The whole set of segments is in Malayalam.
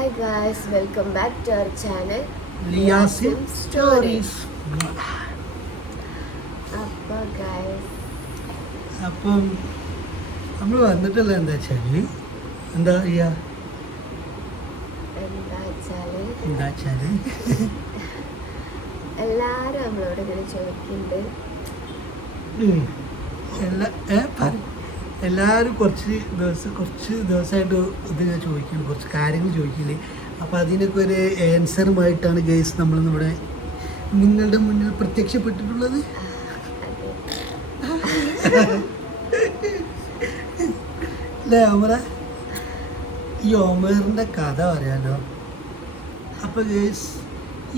Hi guys, welcome back to our channel Liasim Stories. അപ്പോൾ guys, അപ്പം നമ്മൾ വന്നിട്ടുള്ള എന്താ വെച്ചാല് എന്താ ചെയ്യാ എന്താ വെച്ചാല് എല്ലാരും നമ്മളോട് ഇങ്ങനെ ചോദിക്കുന്നുണ്ട്. എല്ലാവരും കുറച്ച് ദിവസമായിട്ട് ഇതിങ്ങനെ ചോദിക്കുന്നു, കുറച്ച് കാര്യങ്ങൾ ചോദിക്കില്ലേ. അപ്പം അതിനൊക്കെ ഒരു ആൻസറുമായിട്ടാണ് ഗൈസ് നമ്മൾ ഇവിടെ നിങ്ങളുടെ മുന്നിൽ പ്രത്യക്ഷപ്പെട്ടിട്ടുള്ളത്. അല്ലേ ഓമറ? ഈ ഓമറിൻ്റെ കഥ പറയാലോ. അപ്പോൾ ഗൈസ്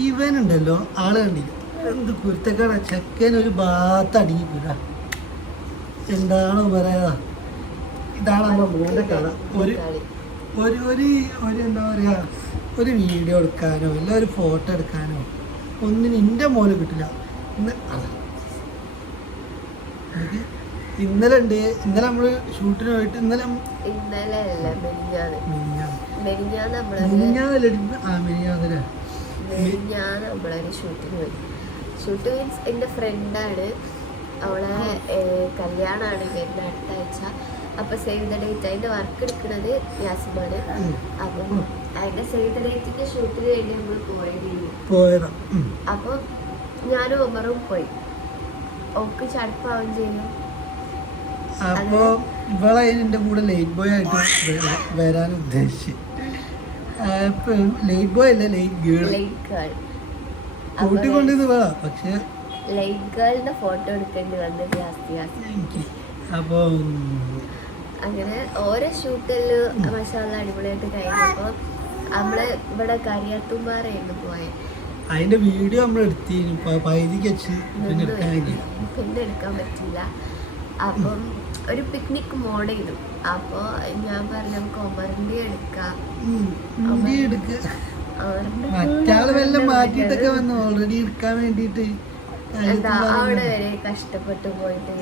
ഇവനുണ്ടല്ലോ, ആള് കണ്ടില്ല എന്ത് കുരുത്തക്കാണ്. ചെക്കൻ ഒരു ഭാഗത്ത് അടങ്ങിപ്പോല. എന്താണോ പറയാ, ഇതാണ് നമ്മുടെ മോൻ്റെ കഥ. ഒരു എന്താ പറയുക, ഒരു വീഡിയോ എടുക്കാനോ അല്ല ഒരു ഫോട്ടോ എടുക്കാനോ ഒന്നിനും എൻ്റെ മോനെ കിട്ടില്ല. ഇന്നലെ നമ്മൾ ഷൂട്ടിന് പോയിട്ട് ഷൂട്ട് മീൻസ് എൻ്റെ ഫ്രണ്ടാണ്, അവളെ കല്യാണമാണ് വരുന്ന അടുത്ത ആഴ്ച. അപ്പൊ സേവ് ദ ഡേറ്റ് അതിന്റെ വർക്ക് എടുക്കുന്നത് യാസിമാണ്. അപ്പം അതിന്റെ സേവ് ദ ഡേറ്റിന്റെ ഷൂട്ടിന് വേണ്ടി നമ്മൾ പോയത്. അപ്പൊ ഞാനും ഒമറും പോയി. ഓക്ക് ചടുപ്പാവും ചെയ്യും. അപ്പോ ഇവളെ എൻ്റെ കൂടെ ലേറ്റ് ബോയ് ആയിട്ട് വരാൻ ഉദ്ദേശിച്ചു. ലേറ്റ് ബോയ് അല്ല, ലേറ്റ് ഗേൾ കൂട്ടിക്കൊണ്ടിരുന്ന് വേണം. പക്ഷെ ലൈറ്റ് ഗേളിന്റെ ഫോട്ടോ എടുക്കേണ്ടി വന്നത് യാസി. അപ്പൊ അങ്ങനെ ഓരോ ഷൂട്ടില് മഷാല്ല അടിപൊളിയായിട്ട് കഴിഞ്ഞപ്പോ നമ്മള് ഇവിടെ കരിയാത്തുമ്പാറയായിരുന്നു പോയത്. അതിന്റെ വീഡിയോ നമ്മൾ എടുത്തിരുന്നു, പിന്നെ എടുക്കാൻ പറ്റില്ല. അപ്പം ഒരു പിക്നിക് മോഡ് ചെയ്തു. അപ്പൊ ഞാൻ പറഞ്ഞു നമുക്ക് ഒമറിന്റെ എടുക്കാം. മറ്റാള് വല്ലതും മാറ്റിട്ടൊക്കെ വന്നു ഓൾറെഡി എടുക്കാൻ വേണ്ടിട്ട്. അവിടെ വരെ കഷ്ടപ്പെട്ടു പോയിട്ട്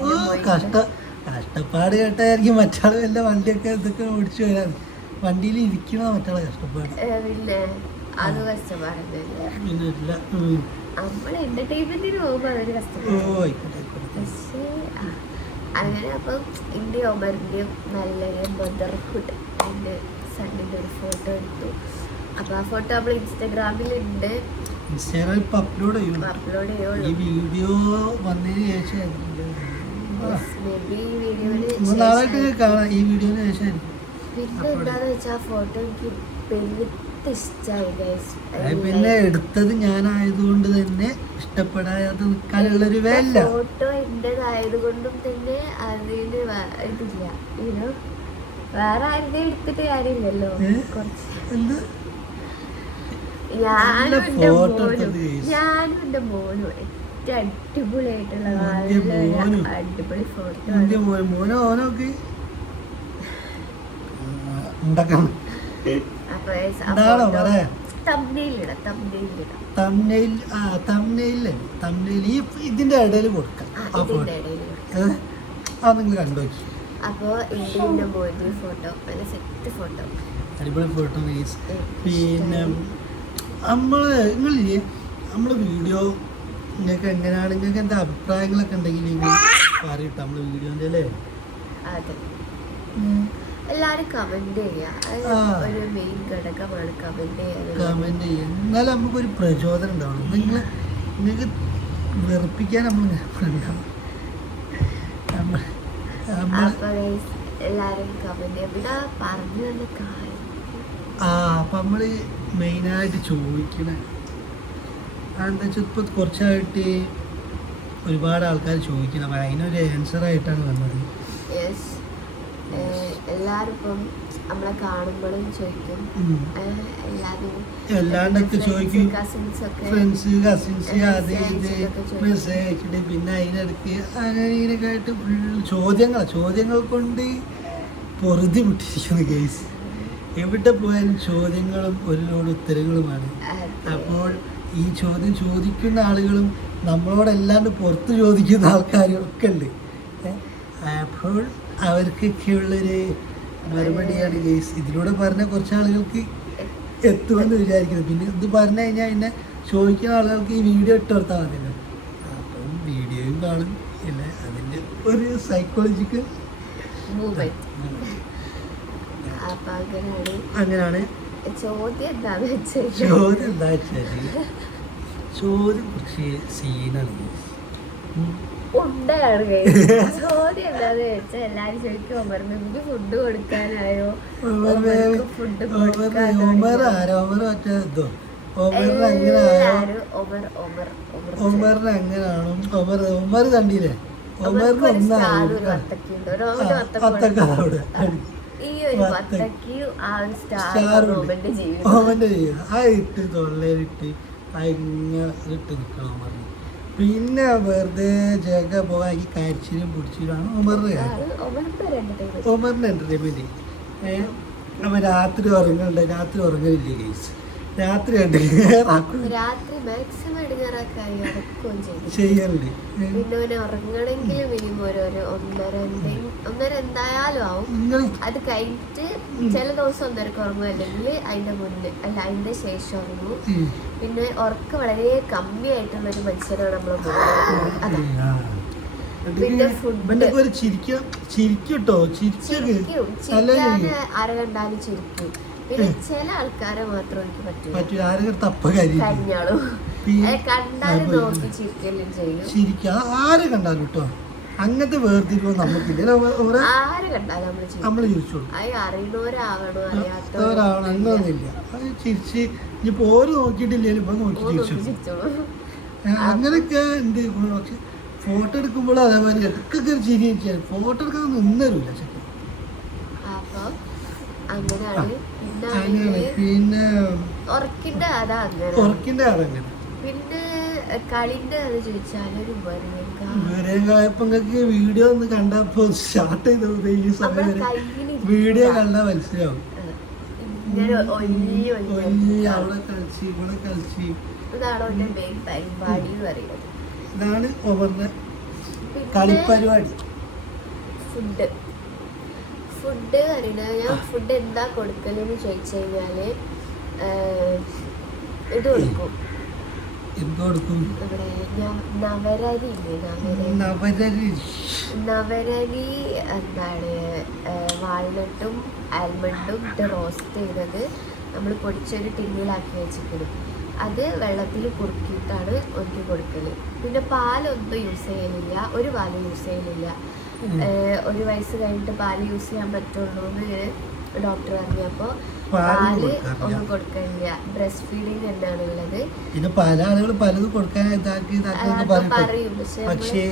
കഷ്ടപ്പാട് കേട്ടായിരിക്കും മറ്റാള് വല്ല വണ്ടിയൊക്കെ ഇതൊക്കെ ഓടിച്ചു വരാൻ. വണ്ടിയിൽ ഇരിക്കണോ മറ്റാളെ കഷ്ടപ്പാട്. പിന്നെ അത് കഷ്ടപ്പാടല്ലേ, നമ്മള് എന്റർടൈൻമെന്റിന് പോകുമ്പോ അതൊരു കഷ്ടപ്പാട്. പക്ഷേ അങ്ങനെ അപ്പം ഇന്ത്യ ഒമറിന്റെയും നല്ലൊരു മദർഹുഡ് എൻ്റെ സണ്ണിന്റെ ഒരു ഫോട്ടോ എടുത്തു. അപ്പൊ ആ ഫോട്ടോ നമ്മൾ ഇൻസ്റ്റാഗ്രാമിലുണ്ട്, അപ്ലോഡ് ചെയ്യുള്ളൂ. ഈ വീഡിയോ വന്നതിന് ശേഷം പിന്നെ എന്താന്ന് വെച്ചാൽ ആ ഫോട്ടോ എനിക്ക് ഇഷ്ടമായി. പിന്നെ എടുത്തത് ഞാനായതുകൊണ്ട് തന്നെ ഇഷ്ടപ്പെടാതെ നിൽക്കാനുള്ളൊരു വേല. ഫോട്ടോ എന്റേതായത് കൊണ്ടും തന്നെ അതിന് ഇതില്ല, വേറെ ആരുടെ എടുത്തിട്ട് കാര്യമില്ലല്ലോ. ഞാനും എന്റെ മോനും ഏറ്റവും അടിപൊളിയായിട്ടുള്ള അടിപൊളി ഫോട്ടോ. ഇതിന്റെ ഇടയിൽ കൊടുക്കാം. നിങ്ങൾ കണ്ടു. അപ്പൊ ഇന്ത്യന്റെ മോന്റെ ഫോട്ടോ, നല്ല സെറ്റ് ഫോട്ടോ, അടിപൊളി ഫോട്ടോ. പിന്നെ നിങ്ങളില്ലേ നമ്മള് വീഡിയോ നിങ്ങൾക്ക് എങ്ങനെയാണ്, നിങ്ങൾക്ക് എന്താ അഭിപ്രായങ്ങളൊക്കെ ഉണ്ടെങ്കിൽ നിങ്ങൾ പറയട്ടോ നമ്മള് വീഡിയോന്റെ അല്ലേ. അതെ, എല്ലാരും കമന്റ് ചെയ്യാ, ഒരു മെയിൻ ഘടകമാണ് കമന്റ് ചെയ്യാൻ. എന്നാലും നമുക്കൊരു പ്രചോദനം ഉണ്ടാവണം. നിങ്ങൾക്ക് വെറുപ്പിക്കാൻ എല്ലാരും കമന്റ് ഇവിടെ പറഞ്ഞു തന്നെ കാര്യം. അപ്പം നമ്മൾ മെയിനായിട്ട് ചോദിക്കണേ എന്താ വെച്ചാൽ ഇപ്പോൾ കുറച്ചായിട്ട് ഒരുപാട് ആൾക്കാർ ചോദിക്കണം. അപ്പം അതിനൊരു ആൻസറായിട്ടാണ് വന്നത്. എല്ലാവരും ഇപ്പം നമ്മളെ കാണുമ്പോഴും ചോദിക്കും, എല്ലാണ്ടൊക്കെ ചോദിക്കും. ഫ്രണ്ട്സ് കസിൻസ് അത് ഇത് മെസ്സേജ് അയച്ചിട്ട് പിന്നെ അതിനിടയ്ക്ക് അങ്ങനെയൊക്കെ ആയിട്ട് ഫുൾ ചോദ്യങ്ങൾ കൊണ്ട് പൊറുതി വിട്ടിരിക്കുന്നു കേസ്. എവിടെ പോയാലും ചോദ്യങ്ങളും ഒരു ലോഡ് ഉത്തരങ്ങളുമാണ്. അപ്പോൾ ഈ ചോദ്യം ചോദിക്കുന്ന ആളുകളും നമ്മളോടല്ലാണ്ട് പുറത്ത് ചോദിക്കുന്ന ആൾക്കാരും ഒക്കെ ഉണ്ട്. അപ്പോൾ അവർക്കൊക്കെയുള്ളൊരു മറുപടിയാണ് ഗൈസ് ഇതിലൂടെ പറഞ്ഞ കുറച്ച് ആളുകൾക്ക് എത്തുമെന്ന് വിചാരിക്കുന്നത്. പിന്നെ ഇത് പറഞ്ഞു കഴിഞ്ഞാൽ പിന്നെ ചോദിക്കുന്ന ആളുകൾക്ക് ഈ വീഡിയോ ഇട്ട് കൊടുത്താൽ മതിയല്ലോ. അപ്പം വീഡിയോയും കാണും. പിന്നെ അതിൻ്റെ ഒരു സൈക്കോളജിക്കൽ അങ്ങനെയാണ്. ചോദ്യം എന്താന്ന് വെച്ചാൽ ചോദ്യം കുറച്ച് സീനാണ്. ഉണ്ടാണ് ചോദ്യം എന്താന്ന് വെച്ചാൽ എല്ലാരും ചോദിക്കും ഒമറിന് ഫുഡ് കൊടുക്കാനായോ, ഫുഡ് ഒമറിന് അങ്ങനാണോ? ഒമർ കണ്ടില്ലേ? ഒമറിന് ഒന്നാണ് ഈ ഒരു വത്തക്ക് ആ ഒരു ഓമന്റെ ജീവിതം ആ ഇട്ട് തൊള്ളയിലിട്ട് ഇട്ട് നിൽക്കണം പറഞ്ഞു. പിന്നെ വെറുതെ ജഗ പോകാൻ കരിച്ചിലും പിടിച്ചിലാണ് ഒമറിന്റെ എന്റർടൈൻമെന്റ്. അപ്പൊ രാത്രി ഉറങ്ങണ്ടേ? രാത്രി ഉറങ്ങലില്ലേ കേസ്? രാത്രി ചെയ്യല്ലേ? പിന്നെ ഉറങ്ങണമെങ്കിൽ മിനിമം ഒരു ഒന്നര എന്തായാലും ആവും. അത് കഴിഞ്ഞിട്ട് ചില ദിവസം ഒന്നരക്ക് ഉറങ്ങും, അല്ലെങ്കിൽ അതിന്റെ മുന്നേ അല്ല അതിന്റെ ശേഷം ഉറങ്ങും. പിന്നെ ഉറക്കം വളരെ കമ്മിയായിട്ടുള്ള ഒരു മനുഷ്യനാണ് നമ്മളെ പിന്നെ ഫുഡ് ചിരിക്കട്ടോ ചിരിക്കാൻ ആരെ കണ്ടാലും ചിരിക്കും. പിന്നെ ചില ആൾക്കാരെ മാത്രം എനിക്ക് പറ്റില്ല കണ്ടാലും നോക്കി ചിരിക്കലും ചെയ്യും. ആരെ കണ്ടാലും കേട്ടോ അങ്ങനത്തെ വേർതിരിവ് നമുക്കില്ല. ആരെ കണ്ടാലും നമ്മള് ചിരിച്ചോളൂ. അറിയുന്നവരാവണോ അറിയാത്തവരാവണം അങ്ങനൊന്നുമില്ല. അത് ചിരിച്ച് ഇനിയിപ്പോ ഓരോ നോക്കിയിട്ടില്ലേലും ഇപ്പൊ നോക്കി ചിരിച്ചോളൂ. അങ്ങനെയൊക്കെ എന്ത്. പക്ഷെ ഫോട്ടോ എടുക്കുമ്പോൾ അതേമാതിരി ഇടയ്ക്കൊക്കെ ഒരു ചിരി വെച്ചാൽ ഫോട്ടോ എടുക്കാൻ നിന്നരില്ല. പിന്നെ ഉറക്കിന്റെ അതങ്ങനെ പിന്നെ കളിന്റെ അത് ചോദിച്ചാലൊരു നിങ്ങൾക്ക് വീഡിയോ ഒന്ന് കണ്ടപ്പോ സ്റ്റാർട്ട് ചെയ്തത് ഈ സമയം വീഡിയോ കണ്ടാൽ മനസ്സിലാവും. അവിടെ കളിച്ച് ഇവിടെ കളിച്ച് ഇതാണ് ഓവറിന്റെ കളിപ്പരിപാടി. ഫുഡ് അറിയണത് ഞാൻ ഫുഡ് എന്താ കൊടുക്കലെന്ന് ചോദിച്ചു കഴിഞ്ഞാല് ഇത് കൊടുക്കും. നമ്മുടെ നവരരി ഇല്ലേ? നവരരി എന്താണ് വാൾനട്ടും ആൽമണ്ടും ഇട്ട് റോസ്റ്റ് ചെയ്തത് നമ്മൾ പൊടിച്ചൊരു ടിന്നിലാക്കി വെച്ചിരിക്കണം. അത് വെള്ളത്തിൽ കുറുക്കിയിട്ടാണ് ഒരിക്കൽ കൊടുക്കല്. പിന്നെ പാലൊന്നും യൂസ് ചെയ്യലില്ല, ഒരു പാലും യൂസ് ചെയ്യലില്ല. 1 വയസ്സ് കഴിഞ്ഞിട്ട് പാല് യൂസ് ചെയ്യാൻ പറ്റുള്ളൂ എന്ന് ഡോക്ടർ പറഞ്ഞപ്പോൾ പാല് ഒന്നും കൊടുക്കലില്ല. ബ്രസ്റ്റ് ഫീഡിങ് തന്നെയാണ് ഉള്ളത്. പിന്നെ പല ആളുകൾ പലതും കൊടുക്കാൻ പറയും, പക്ഷേ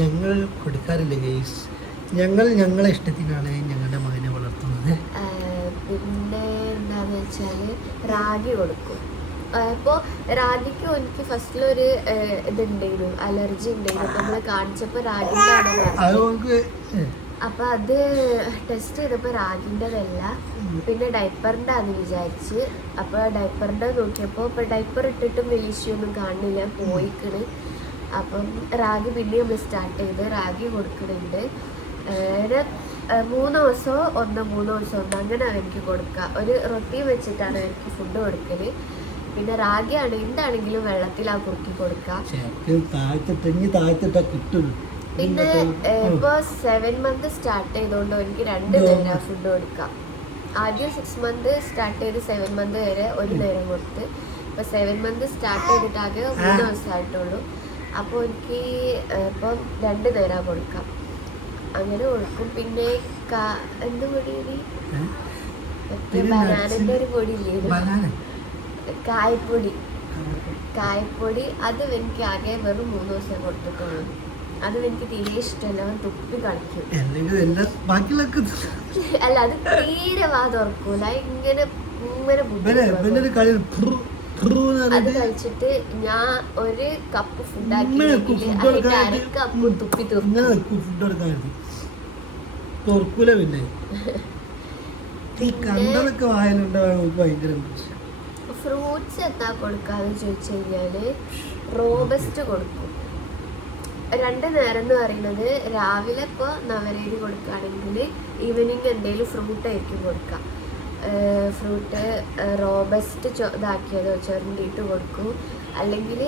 ഞങ്ങൾ കൊടുക്കാറില്ല ഗൈസ്. ഞങ്ങളെ ഇഷ്ടത്തിനാണ് ഞങ്ങളുടെ മകനെ വളർത്തുന്നത്. പിന്നെ എന്താന്ന് വെച്ചാല് റാഗി കൊടുക്കും. അപ്പോൾ റാഗിക്ക് എനിക്ക് ഫസ്റ്റിലൊരു ഇതുണ്ടായിരുന്നു, അലർജി ഉണ്ടായിരുന്നു. അപ്പോൾ നമ്മൾ കാണിച്ചപ്പോൾ റാഗിൻ്റെ അപ്പോൾ അത് ടെസ്റ്റ് ചെയ്തപ്പോൾ റാഗിൻ്റെതല്ല, പിന്നെ ഡൈപ്പറിൻ്റെ അത് വിചാരിച്ച്. അപ്പോൾ ഡൈപ്പറിൻ്റെ നോക്കിയപ്പോൾ ഇപ്പോൾ ഡൈപ്പർ ഇട്ടിട്ടും വലിയ ഇഷ്യൂ ഒന്നും കാണുന്നില്ല, പോയിക്കണ്. അപ്പം റാഗി പിന്നെ നമ്മൾ സ്റ്റാർട്ട് ചെയ്ത് റാഗി കൊടുക്കുന്നുണ്ട്. 3 ദിവസമോ 3 ദിവസം അങ്ങനെ എനിക്ക് കൊടുക്കുക. ഒരു റൊട്ടി വെച്ചിട്ടാണ് എനിക്ക് ഫുഡ് കൊടുക്കൽ. പിന്നെ റാഗി എന്താണെങ്കിലും വെള്ളത്തിലാ കുറുക്കി കൊടുക്കുക. പിന്നെ ഇപ്പൊ 7 മന്ത് സ്റ്റാർട്ട് ചെയ്തോണ്ട് എനിക്ക് 2 നേരം ഫുഡ് കൊടുക്കാം. ആദ്യം 6 മന്ത് സ്റ്റാർട്ട് ചെയ്ത് 7 മന്ത് വരെ 1 നേരം കൊടുത്ത്. ഇപ്പൊ 7 മന്ത് സ്റ്റാർട്ട് ചെയ്തിട്ട് ആകെ 3 ദിവസമായിട്ടുള്ളൂ. അപ്പോൾ എനിക്ക് ഇപ്പം 2 നേരം കൊടുക്കാം, അങ്ങനെ കൊടുക്കും. പിന്നെ എന്ത് പൊടി, ബനാനന്റെ ഒരു പൊടി ഇല്ലേ, കായപ്പൊടി, അത് എനിക്ക് ആകെ വെറും 3 ദിവസം കൊടുത്തിട്ടുള്ളൂ. അത് എനിക്ക് തീരെ ഇഷ്ടമല്ല, തുപ്പി കളിക്കും. അല്ല, അത് തീരെ വാ തുറക്കൂല, ഇങ്ങനെ അത് കഴിച്ചിട്ട് ഞാൻ 1 കപ്പ് ഫുഡാക്കി 1 കപ്പ് തുപ്പി തുറക്കൂല. പിന്നെ കണ്ടതൊക്കെ വായലുണ്ടാവും ഭയങ്കര. ഫ്രൂട്ട്സ് എന്താ കൊടുക്കാന്ന് ചോദിച്ചു കഴിഞ്ഞാല് റോബസ്റ്റ് കൊടുക്കും. 2 നേരം എന്ന് പറയുന്നത് രാവിലെ ഇപ്പോൾ നവരേരി കൊടുക്കുകയാണെങ്കിൽ ഈവനിങ് എന്തെങ്കിലും ഫ്രൂട്ട് ആയിരിക്കും കൊടുക്കുക. ഫ്രൂട്ട് റോബസ്റ്റ് ഇതാക്കിയതോ ചുരണ്ടിയിട്ട് കൊടുക്കും. അല്ലെങ്കിൽ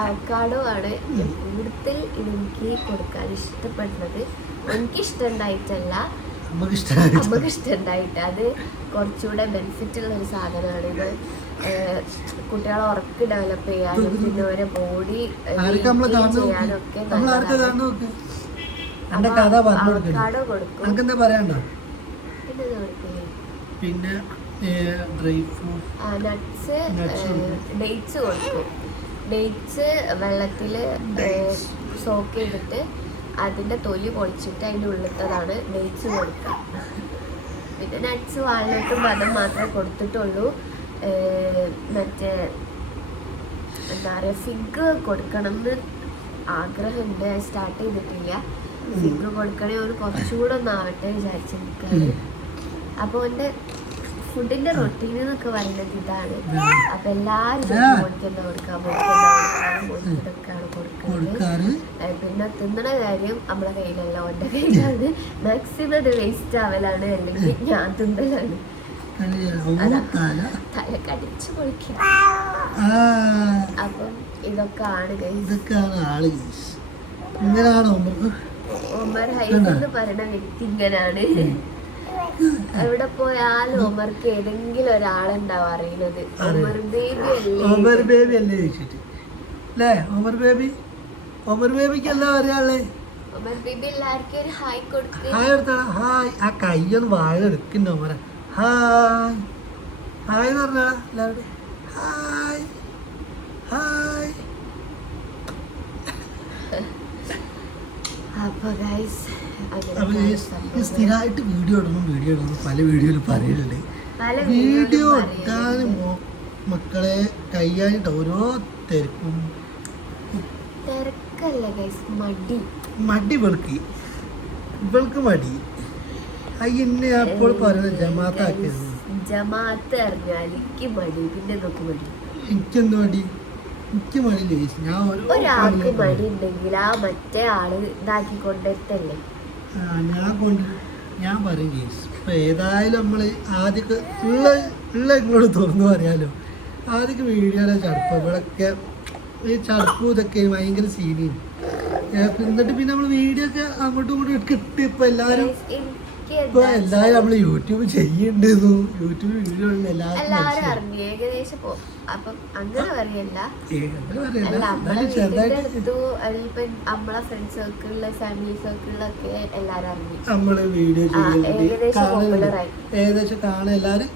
അവക്കാഡോ ആണ് കൂടുതൽ എനിക്ക് കൊടുക്കാൻ ഇഷ്ടപ്പെടുന്നത്. എനിക്കിഷ്ടമുണ്ടായിട്ടല്ല, നമുക്ക് ഇഷ്ടമുണ്ടായിട്ട്. അത് കുറച്ചുകൂടെ ബെനിഫിറ്റ് ഉള്ള ഒരു സാധനമാണ് ഇത്. കുട്ടികളെ ഉറക്ക് ഡെവലപ്പ് ചെയ്യാനും പിന്നെ അവരെ ബോഡി ചെയ്യാനും ഒക്കെ അവക്കാഡോ കൊടുക്കും. പിന്നെ നട്ട്സ്, ഡേറ്റ്സ് കൊടുക്കും. ഡേറ്റ്സ് വെള്ളത്തിൽ സോക്ക് ചെയ്തിട്ട് അതിൻ്റെ തൊലി പൊളിച്ചിട്ട് അതിൻ്റെ ഉള്ളിലത്തതാണ് ഡേറ്റ്സ് കൊടുക്കുക. പിന്നെ നട്ട്സ് വാൾനട്ടും ബദം മാത്രമേ കൊടുത്തിട്ടുള്ളൂ. മറ്റേ എന്താ പറയുക, ഫിഗ് കൊടുക്കണം എന്ന് ആഗ്രഹമുണ്ട്, സ്റ്റാർട്ട് ചെയ്തിട്ടില്ല. ഫിഗ് കൊടുക്കണേ ഒരു കുറച്ചുകൂടെ ഒന്ന് ആവട്ടെ വിചാരിച്ച് നിൽക്കുകയാണ്. അപ്പോൾ എൻ്റെ ഫുഡിന്റെ റൊട്ടീൻ എന്നൊക്കെ പറയുന്നത് ഇതാണ്. അപ്പൊ എല്ലാരും മോനിക്കെന്താ കൊടുക്കുന്നത്. പിന്നെ തിന്നണ കാര്യം നമ്മളെ കയ്യിലല്ല, ഓന്റെ കയ്യിലാണ്. മാക്സിമം അത് വേസ്റ്റ് ആവലാണ്, അല്ലെങ്കിൽ ഞാൻ തിന്നലാണ്. തല കടിച്ചു പൊളിക്കുക. അപ്പം ഇതൊക്കെയാണ് ഒമർ ഹൈസ് എന്ന് പറയുന്ന വ്യക്തി ഇങ്ങനാണ്. എവിടെ പോയാലും ഒമർക്ക് ഏതെങ്കിലും ഒരാളുണ്ടാവും അറിയുന്നത്. ഒമർ ബേബി അല്ലേ ചോദിച്ചിട്ട് അല്ലേ? ഒമർ ബേബിക്ക് എന്താ പറയാളേ? ഒമർ ബേബി എല്ലാവർക്കും ഒരു ഹായ് കൊടുക്കുക. ഹായ് കൊടുത്താ ഹായ്. ആ കയ്യൊന്ന് വാഴ എടുക്കണ്ട ഒമര. ഹായ് ഹായ് എന്ന് പറഞ്ഞാ എല്ലാവരും ഹായ് ഹായ്. സ്ഥിരമായിട്ട് വീഡിയോ ഇടണം പല വീഡിയോയിൽ പറയുന്നുണ്ട്. വീഡിയോ ഇട്ടാൻ മക്കളെ കയ്യായിട്ട് ഓരോ തിരക്കും. മടി ഇവൾക്ക് മടി. അയ്യെന്നെ അപ്പോൾ പറയുന്നത് ജമാഅത്ത് അറിഞ്ഞാൽ എനിക്ക് മടി. പിന്നെ നോക്കി മടി, എനിക്കെന്ത് മടി? എനിക്ക് മടിയില്ലേ? ഒരാൾക്ക് മടി ഉണ്ടെങ്കിൽ ആ മറ്റേ ആള് ഇതാക്കി കൊണ്ടെത്തല്ലേ. ഞാൻ പറയും കേസ്. ഇപ്പൊ ഏതായാലും നമ്മള് ആദ്യമൊക്കെ ഉള്ള ഇങ്ങോട്ട് തുറന്നു പറയാലോ. ആദ്യമൊക്കെ വീഡിയോയുടെ ചടുപ്പ് ഇവിടൊക്കെ ഈ ചടുപ്പും ഇതൊക്കെ ഭയങ്കര സീനിയും. എന്നിട്ട് പിന്നെ നമ്മൾ വീഡിയോ ഒക്കെ അങ്ങോട്ടും ഇങ്ങോട്ടും കിട്ടി. ഇപ്പൊ എല്ലാരും നമ്മള് യൂട്യൂബ് ചെയ്യണ്ടെന്നു. യൂട്യൂബ് വീഡിയോ എല്ലാരും അറിഞ്ഞു ഏകദേശം. അപ്പം അങ്ങനെ പറയല്ല, നമ്മളെ ഫ്രണ്ട് സർക്കിളിലെ ഫാമിലി സർക്കിളിലൊക്കെ എല്ലാരും അറിഞ്ഞു നമ്മള് വീഡിയോ ഏകദേശം കാണാൻ എല്ലാരും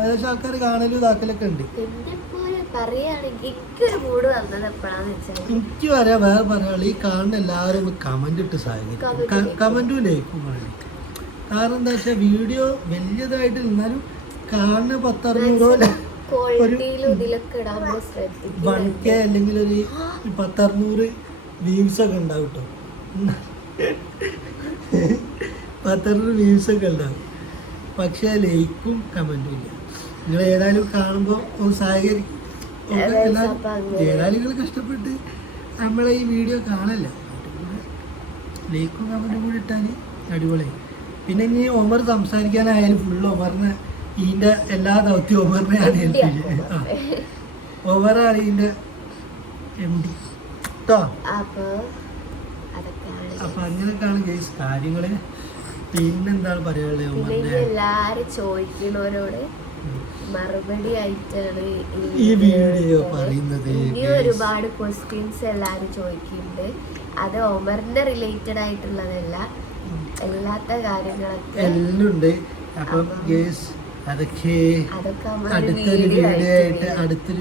ഏകദേശം ആൾക്കാർ കാണലും ഇതാക്കലൊക്കെ ഉണ്ട്. പറയുകയാണെങ്കിൽ എനിക്കൊരു മൂഡ് വന്നത് എപ്പോഴാന്ന് വെച്ചാൽ എനിക്ക് വേറെ പറയാനുള്ള ഈ കാണുന്ന എല്ലാവരും ഒന്ന് കമന്റ് ഇട്ട് സഹായിക്കും. കമന്റും ലൈക്കും വേണ്ടി. കാരണം എന്താ വെച്ചാൽ വീഡിയോ വലിയതായിട്ട് നിന്നാലും കാണുന്ന 10-600 1K അല്ലെങ്കിൽ ഒരു 10-600 വ്യൂസ് ഒക്കെ ഉണ്ടാവും കേട്ടോ. 10-600 വ്യൂസ് ഒക്കെ ഉണ്ടാവും. പക്ഷെ ലൈക്കും കമന്റും ഇല്ല. നിങ്ങൾ ഏതായാലും കാണുമ്പോൾ ഒന്ന് സഹകരിക്കും. ഏതായാലും നിങ്ങൾ കഷ്ടപ്പെട്ട് നമ്മളെ ഈ വീഡിയോ കാണല്ല, ലൈക്കും കമന്റും കൂടി ഇട്ടാൽ അടിപൊളിയായി. പിന്നെ ഇനി ഒമർ സംസാരിക്കാനായാലും ഫുള്ള് ഒമറിനെ ഇതിൻ്റെ എല്ലാ ദൗത്യം ഒമറിനെയാണ് ഏൽപ്പിച്ചത്. ഒമറാണ് ഇതിൻ്റെ MD കേട്ടോ. അപ്പൊ അങ്ങനെയൊക്കെയാണ് കേസ് കാര്യങ്ങള്. പിന്നെന്താണ് പറയാനുള്ളത് ഒമറിന്റെ? എല്ലാരും ചോദിക്കുന്നവരോട് മറുപടി ആയിട്ടാണ് ഈ വീഡിയോ പറയുന്നത്. ഇനി ഒരുപാട് ക്വസ്റ്റ്യൻസ് എല്ലാരും ചോദിക്കുന്നുണ്ട്. അത് ഒമറിന്റെ റിലേറ്റഡ് ആയിട്ടുള്ളതല്ല, അല്ലാത്ത കാര്യങ്ങളൊക്കെ എല്ലാം ഉണ്ട്. അപ്പം ഗേസ് അതൊക്കെ അടുത്തൊരു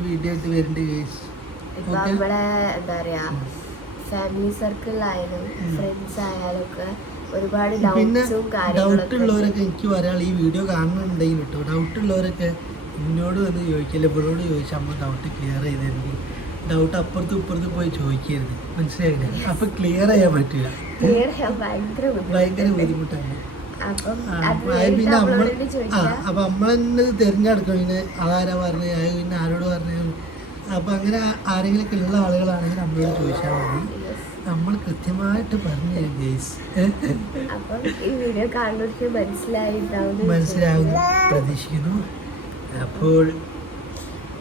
വീഡിയോ ആയിട്ട് വരുന്നുണ്ട് ഗേസ്. ഇപ്പൊ നമ്മളെ എന്താ പറയാ ഫാമിലി സർക്കിളിലായാലും ഫ്രണ്ട്സ് ആയാലും ഒക്കെ ഒരുപാട് ഡൗട്ട്സും ഡൗട്ട് ഉള്ളവരൊക്കെ എനിക്ക് ഒരാൾ ഈ വീഡിയോ കാണുന്നുണ്ടെങ്കിൽ കേട്ടോ, ഡൗട്ട് ഉള്ളവരൊക്കെ എന്നോട് വന്ന് ചോദിക്കില്ല, ഇവരോട് ചോദിച്ചാൽ നമ്മൾ ഡൗട്ട് ക്ലിയർ ചെയ്തിരുന്നു. ഡൗട്ട് അപ്പുറത്തും ഇപ്പുറത്തും പോയി ചോദിക്കരുത്, മനസ്സിലായില്ലേ? അപ്പൊ ക്ലിയർ ചെയ്യാൻ പറ്റില്ല, ഭയങ്കര ബുദ്ധിമുട്ടാണ്. പിന്നെ അപ്പൊ നമ്മളെന്നെ തിരഞ്ഞെടുക്കണം. പിന്നെ അതാരാ പറഞ്ഞത്, പിന്നെ ആരോട് പറഞ്ഞു. അപ്പൊ അങ്ങനെ ആരെങ്കിലും ഉള്ള ആളുകളാണെങ്കിൽ നമ്മളോട് ചോദിച്ചാൽ മതി. നമ്മൾ കൃത്യമായിട്ട് പറഞ്ഞു തരും ഗൈസ്. അപ്പം ഈ വീഡിയോ കാണുന്നവർക്ക് മനസ്സിലാവുന്നു പ്രതീക്ഷിക്കുന്നു. അപ്പോൾ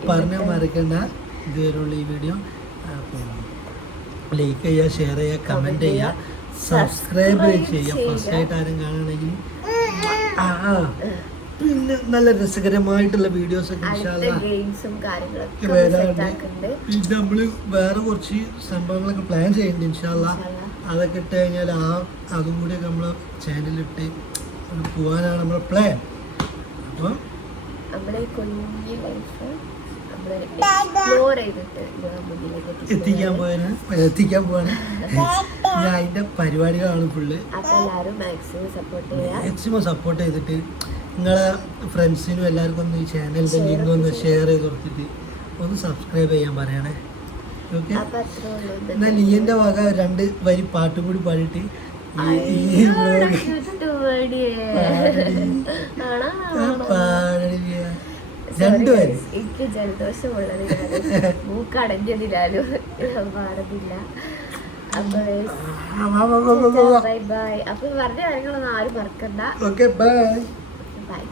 പറഞ്ഞാൽ മറക്കണ്ട ഇതുവരെയുള്ള ഈ വീഡിയോ അപ്പം ലൈക്ക് ചെയ്യുക, ഷെയർ ചെയ്യുക, കമൻറ്റ് ചെയ്യുക, സബ്സ്ക്രൈബ് ചെയ്യുക. ഫസ്റ്റ് ആയിട്ട് ആരും കാണുകയാണെങ്കിൽ പിന്നെ നല്ല രസകരമായിട്ടുള്ള വീഡിയോസ് ഒക്കെ ഗെയിംസും കാര്യങ്ങളൊക്കെ വരാറുണ്ട്. പിന്നെ നമ്മള് വേറെ കുറച്ച് സംഭവങ്ങളൊക്കെ പ്ലാൻ ചെയ്യുന്നുണ്ട് ഇൻഷാല്ല. അതൊക്കെ ഇട്ട് കഴിഞ്ഞാൽ അതും കൂടിയൊക്കെ നമ്മളെ ചാനലിട്ട് പോകാനാണ് നമ്മളെ പ്ലാൻ. അപ്പം നമ്മുടെ കുഞ്ഞു ലൈഫ് എക്സ്പ്ലോർ ചെയ്തിട്ട് എത്തിക്കാൻ പോവാണ്. ഞാൻ അതിന്റെ പരിപാടികളാണ് ഫുള്ള്. അപ്പൊ എല്ലാവരും മാക്സിമം സപ്പോർട്ട് ചെയ്തിട്ട് നിങ്ങളെ ഫ്രണ്ട്സിനും എല്ലാവർക്കും ഒന്ന് ഈ ചാനലിന്റെ ലിങ്ക് ഒന്ന് ഷെയർ ചെയ്ത് കൊടുത്തിട്ട് ഒന്ന് സബ്സ്ക്രൈബ് ചെയ്യാൻ പറയണേ. ഓക്കെ, എന്നാൽ നീന്റെ വക 2 വരി പാട്ടും കൂടി പാടിയിട്ട് എനിക്ക് ജലദോഷമുള്ളത് മൂക്കടഞ്ഞതിനാലും പാടുന്നില്ല. അപ്പൊ ബൈ ബൈ. അപ്പൊ പറഞ്ഞ കാര്യങ്ങളൊന്നും ആരും മറക്കണ്ട. Okay, bye. Bye.